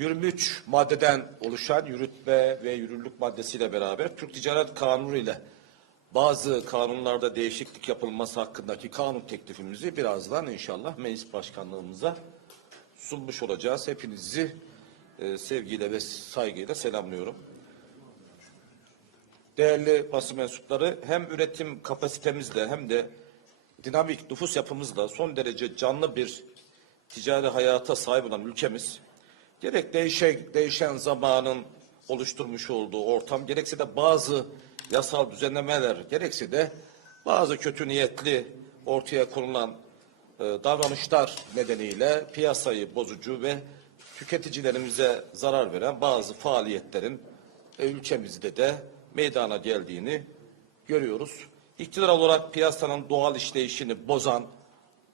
23 maddeden oluşan yürütme ve yürürlük maddesiyle beraber Türk Ticaret Kanunu ile bazı kanunlarda değişiklik yapılması hakkındaki kanun teklifimizi birazdan inşallah meclis başkanlığımıza sunmuş olacağız. Hepinizi e, sevgiyle ve saygıyla selamlıyorum. Değerli basın mensupları hem üretim kapasitemizle hem de dinamik nüfus yapımızla son derece canlı bir ticari hayata sahip olan ülkemiz gerek değişen, değişen zamanın oluşturmuş olduğu ortam gerekse de bazı yasal düzenlemeler gerekse de bazı kötü niyetli ortaya konulan e, davranışlar nedeniyle piyasayı bozucu ve tüketicilerimize zarar veren bazı faaliyetlerin e, ülkemizde de meydana geldiğini görüyoruz. İktidar olarak piyasanın doğal işleyişini bozan,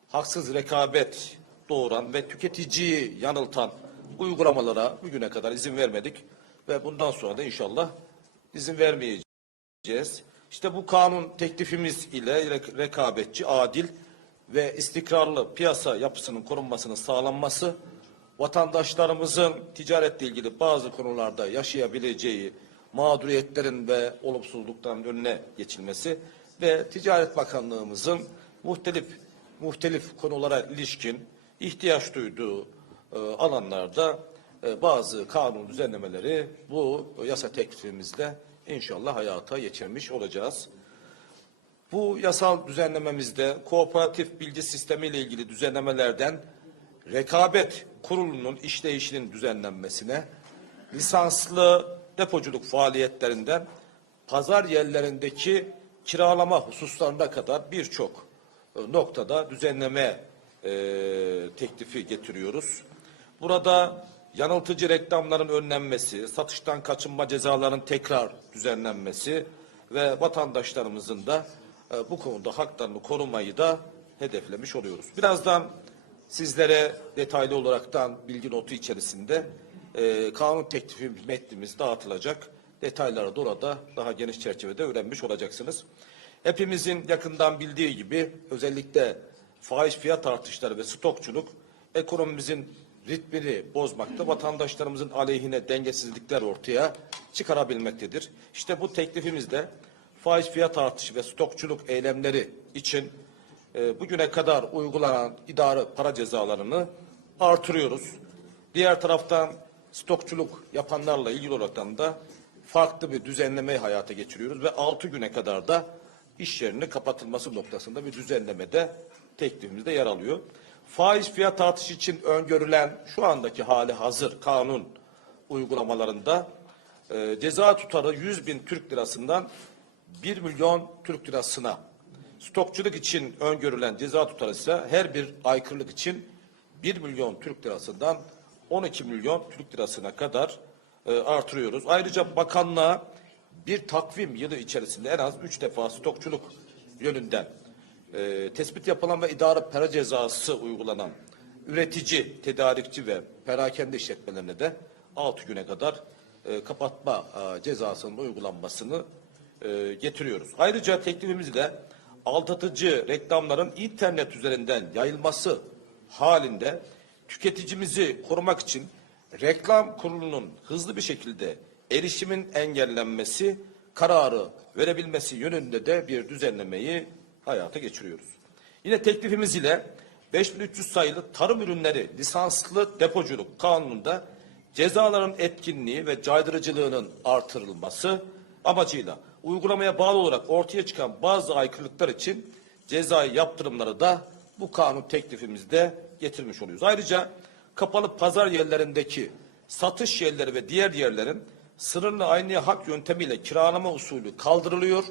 haksız rekabet doğuran ve tüketiciyi yanıltan uygulamalara bugüne kadar izin vermedik ve bundan sonra da inşallah izin vermeyeceğiz. İşte bu kanun teklifimiz ile re- rekabetçi, adil ve istikrarlı piyasa yapısının korunmasının sağlanması, vatandaşlarımızın ticaretle ilgili bazı konularda yaşayabileceği mağduriyetlerin ve olumsuzlukların önüne geçilmesi ve Ticaret Bakanlığımızın muhtelif muhtelif konulara ilişkin ihtiyaç duyduğu alanlarda e, bazı kanun düzenlemeleri bu yasa teklifimizle inşallah hayata geçirmiş olacağız. Bu yasal düzenlememizde kooperatif bilgi sistemi ile ilgili düzenlemelerden rekabet kurulunun işleyişinin düzenlenmesine, lisanslı depoculuk faaliyetlerinden pazar yerlerindeki kiralama hususlarına kadar birçok e, noktada düzenleme e, teklifi getiriyoruz. Burada yanıltıcı reklamların önlenmesi, satıştan kaçınma cezalarının tekrar düzenlenmesi ve vatandaşlarımızın da e, bu konuda haklarını korumayı da hedeflemiş oluyoruz. Birazdan sizlere detaylı olaraktan bilgi notu içerisinde e, kanun teklifi metnimiz dağıtılacak. Detayları da orada daha geniş çerçevede öğrenmiş olacaksınız. Hepimizin yakından bildiği gibi özellikle faiz fiyat artışları ve stokçuluk ekonomimizin ritmini bozmakta, vatandaşlarımızın aleyhine dengesizlikler ortaya çıkarabilmektedir. İşte bu teklifimizde faiz fiyat artışı ve stokçuluk eylemleri için e, bugüne kadar uygulanan idare para cezalarını artırıyoruz. Diğer taraftan stokçuluk yapanlarla ilgili olaraktan da farklı bir düzenlemeyi hayata geçiriyoruz ve 6 güne kadar da iş yerinin kapatılması noktasında bir düzenlemede teklifimizde yer alıyor. Faiz fiyat artışı için öngörülen şu andaki hali hazır kanun uygulamalarında e, ceza tutarı 100 bin Türk lirasından 1 milyon Türk lirasına Stokçuluk için öngörülen ceza tutarı ise her bir aykırılık için 1 milyon Türk lirasından 12 milyon Türk lirasına kadar e, artırıyoruz. Ayrıca bakanlığa bir takvim yılı içerisinde en az 3 defa stokçuluk yönünden e, tespit yapılan ve idare para cezası uygulanan üretici, tedarikçi ve perakende işletmelerine de 6 güne kadar e, kapatma e, cezasının uygulanmasını e, getiriyoruz. Ayrıca teklifimizde aldatıcı reklamların internet üzerinden yayılması halinde tüketicimizi korumak için reklam kurulunun hızlı bir şekilde erişimin engellenmesi kararı verebilmesi yönünde de bir düzenlemeyi hayata geçiriyoruz. Yine teklifimiz ile 5300 sayılı tarım ürünleri lisanslı depoculuk kanununda cezaların etkinliği ve caydırıcılığının artırılması amacıyla uygulamaya bağlı olarak ortaya çıkan bazı aykırılıklar için cezai yaptırımları da bu kanun teklifimizde getirmiş oluyoruz. Ayrıca kapalı pazar yerlerindeki satış yerleri ve diğer yerlerin sınırlı aynı hak yöntemiyle kiralama usulü kaldırılıyor.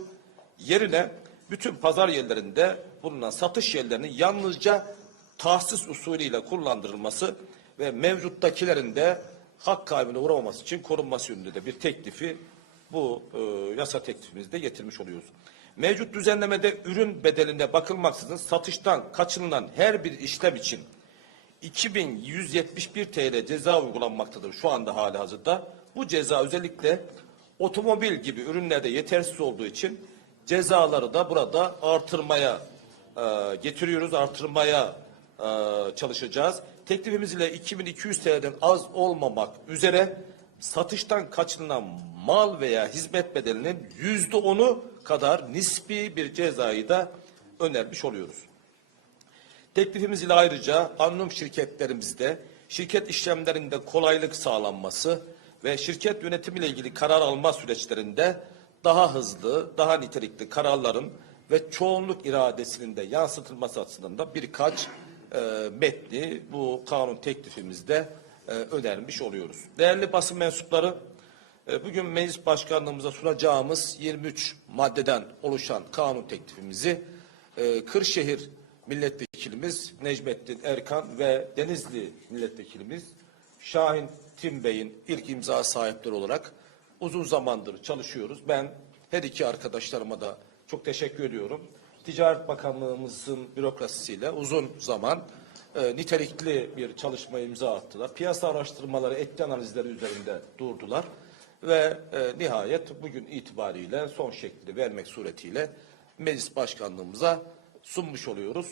Yerine bütün pazar yerlerinde bulunan satış yerlerinin yalnızca tahsis usulüyle kullandırılması ve mevcuttakilerin de hak kaybına uğramaması için korunması yönünde de bir teklifi bu e, yasa teklifimizde getirmiş oluyoruz. Mevcut düzenlemede ürün bedeline bakılmaksızın satıştan kaçınılan her bir işlem için 2171 TL ceza uygulanmaktadır şu anda hali hazırda. Bu ceza özellikle otomobil gibi ürünlerde yetersiz olduğu için cezaları da burada artırmaya e, getiriyoruz, artırmaya e, çalışacağız. Teklifimiz ile 2200 TL'den az olmamak üzere satıştan kaçınılan mal veya hizmet bedelinin yüzde onu kadar nispi bir cezayı da önermiş oluyoruz. Teklifimiz ile ayrıca anonim şirketlerimizde şirket işlemlerinde kolaylık sağlanması ve şirket yönetimiyle ilgili karar alma süreçlerinde daha hızlı, daha nitelikli kararların ve çoğunluk iradesinin de yansıtılması açısından da birkaç e, metni bu kanun teklifimizde e, önermiş oluyoruz. Değerli basın mensupları, e, Bugün meclis başkanlığımıza sunacağımız 23 maddeden oluşan kanun teklifimizi e, Kırşehir milletvekilimiz Necmettin Erkan ve Denizli milletvekilimiz Şahin Tim Bey'in ilk imza sahipleri olarak uzun zamandır çalışıyoruz. Ben her iki arkadaşlarıma da çok teşekkür ediyorum. Ticaret Bakanlığımızın bürokrasisiyle uzun zaman e, nitelikli bir çalışma imza attılar. Piyasa araştırmaları, etki analizleri üzerinde durdular ve e, nihayet bugün itibariyle son şeklini vermek suretiyle meclis başkanlığımıza sunmuş oluyoruz.